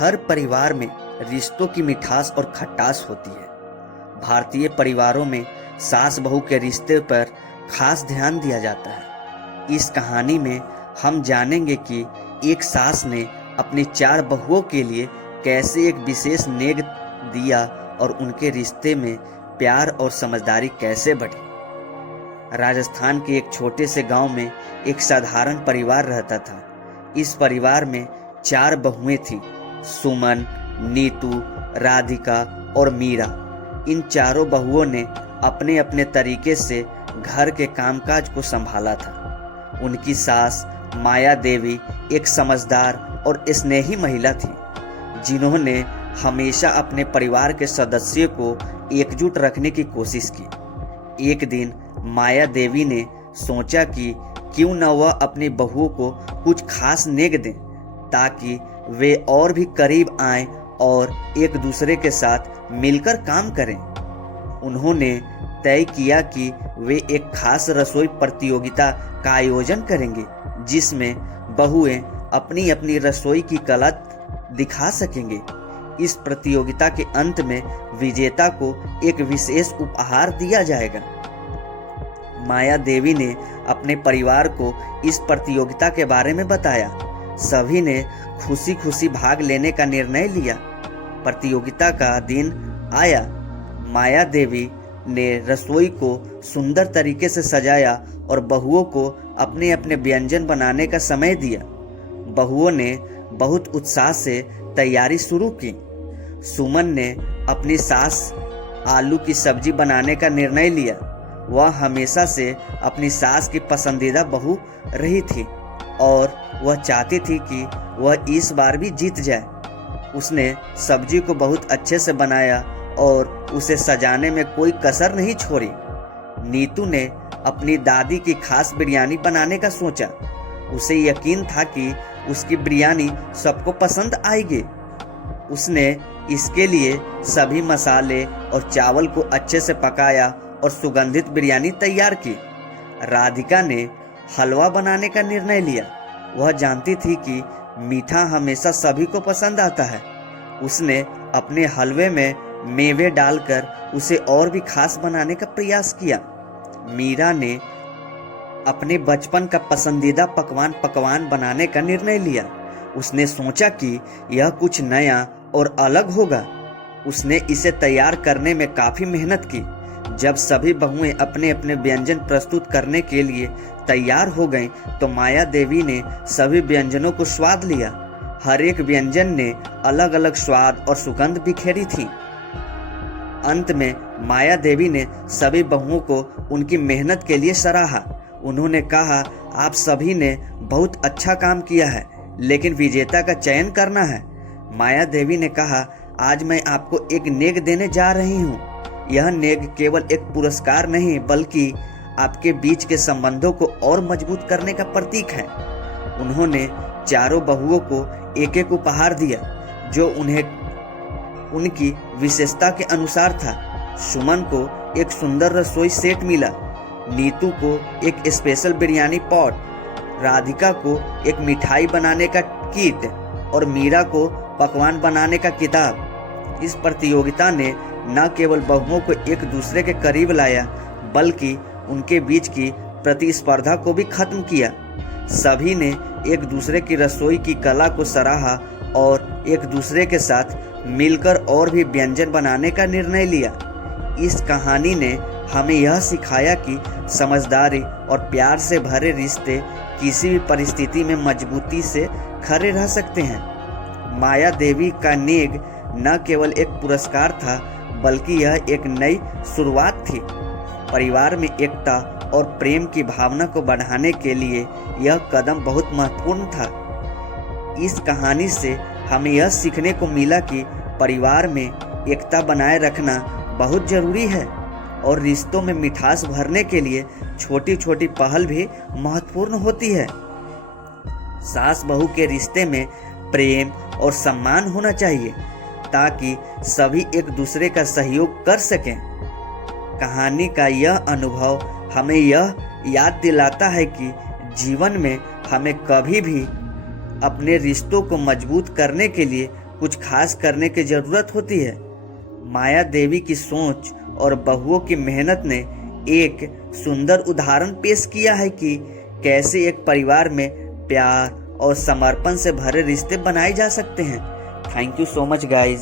हर परिवार में रिश्तों की मिठास और खटास होती है। भारतीय परिवारों में सास बहू के रिश्ते पर खास ध्यान दिया जाता है। इस कहानी में हम जानेंगे कि एक सास ने अपनी 4 बहुओं के लिए कैसे एक विशेष नेग दिया और उनके रिश्ते में प्यार और समझदारी कैसे बढ़ी। राजस्थान के एक छोटे से गांव में एक साधारण परिवार रहता था। इस परिवार में 4 बहुएं थीं, सुमन, नीतू, राधिका और मीरा। इन चारों बहुओं ने अपने अपने तरीके से घर के कामकाज को संभाला था। उनकी सास माया देवी एक समझदार और स्नेही महिला थी, जिन्होंने हमेशा अपने परिवार के सदस्यों को एकजुट रखने की कोशिश की। एक दिन माया देवी ने सोचा कि क्यों न वह अपनी बहुओं को कुछ खास नेग दें, ताकि वे और भी करीब आएं और एक दूसरे के साथ मिलकर काम करें। उन्होंने तय किया कि वे एक खास रसोई प्रतियोगिता का आयोजन करेंगे, जिसमें बहुएं अपनी अपनी रसोई की कला दिखा सकेंगे। इस प्रतियोगिता के अंत में विजेता को एक विशेष उपहार दिया जाएगा। माया देवी ने अपने परिवार को इस प्रतियोगिता के बारे में बताया। सभी ने खुशी खुशी भाग लेने का निर्णय लिया। प्रतियोगिता का दिन आया। माया देवी ने रसोई को सुंदर तरीके से सजाया और बहुओं को अपने अपने व्यंजन बनाने का समय दिया। बहुओं ने बहुत उत्साह से तैयारी शुरू की। सुमन ने अपनी सास आलू की सब्जी बनाने का निर्णय लिया। वह हमेशा से अपनी सास की पसंदीदा बहू रही थी और वह चाहती थी कि वह इस बार भी जीत जाए। उसने सब्जी को बहुत अच्छे से बनाया और उसे सजाने में कोई कसर नहीं छोड़ी। नीतू ने अपनी दादी की खास बिरयानी बनाने का सोचा। उसे यकीन था कि उसकी बिरयानी सबको पसंद आएगी। उसने इसके लिए सभी मसाले और चावल को अच्छे से पकाया और सुगंधित बिरयानी तैयार की। राधिका ने हलवा बनाने का निर्णय लिया। वह जानती थी कि मीठा हमेशा सभी को पसंद आता है। उसने अपने हलवे में मेवे डालकर उसे और भी खास बनाने का प्रयास किया। मीरा ने अपने बचपन का पसंदीदा पकवान बनाने का निर्णय लिया। उसने सोचा कि यह कुछ नया और अलग होगा। उसने इसे तैयार करने में काफी मेहनत की। जब सभी बहुएं अपने अपने व्यंजन प्रस्तुत करने के लिए तैयार हो गईं, तो माया देवी ने सभी व्यंजनों को स्वाद लिया। हर एक व्यंजन ने अलग अलग स्वाद और सुगंध बिखेरी थी। अंत में माया देवी ने सभी बहुओं को उनकी मेहनत के लिए सराहा। उन्होंने कहा, आप सभी ने बहुत अच्छा काम किया है, लेकिन विजेता का चयन करना है। माया देवी ने कहा, आज मैं आपको एक नेग देने जा रही हूँ। यह नेग केवल एक पुरस्कार नहीं, बल्कि आपके बीच के संबंधों को और मजबूत करने का प्रतीक है। उन्होंने चारों बहुओं को एक एक उपहार दिया, जो उन्हें उनकी विशेषता के अनुसार था। सुमन को एक सुंदर रसोई सेट मिला, नीतू को एक स्पेशल बिरयानी पॉट, राधिका को एक मिठाई बनाने का किट और मीरा को पकवान बनाने का किताब। इस प्रतियोगिता ने न केवल बहुओं को एक दूसरे के करीब लाया, बल्कि उनके बीच की प्रतिस्पर्धा को भी खत्म किया। सभी ने एक दूसरे की रसोई की कला को सराहा और एक दूसरे के साथ मिलकर और भी व्यंजन बनाने का निर्णय लिया। इस कहानी ने हमें यह सिखाया कि समझदारी और प्यार से भरे रिश्ते किसी भी परिस्थिति में मजबूती से खड़े रह सकते हैं। माया देवी का नेग न केवल एक पुरस्कार था, बल्कि यह एक नई शुरुआत थी। परिवार में एकता और प्रेम की भावना को बढ़ाने के लिए यह कदम बहुत महत्वपूर्ण था। इस कहानी से हमें यह सीखने को मिला कि परिवार में एकता बनाए रखना बहुत जरूरी है और रिश्तों में मिठास भरने के लिए छोटी छोटी पहल भी महत्वपूर्ण होती है। सास बहू के रिश्ते में प्रेम और सम्मान होना चाहिए, ताकि सभी एक दूसरे का सहयोग कर सकें। कहानी का यह अनुभव हमें यह याद दिलाता है कि जीवन में हमें कभी भी अपने रिश्तों को मजबूत करने के लिए कुछ खास करने की जरूरत होती है। माया देवी की सोच और बहुओं की मेहनत ने एक सुंदर उदाहरण पेश किया है कि कैसे एक परिवार में प्यार और समर्पण से भरे रिश्ते बनाए जा सकते हैं। Thank you so much guys.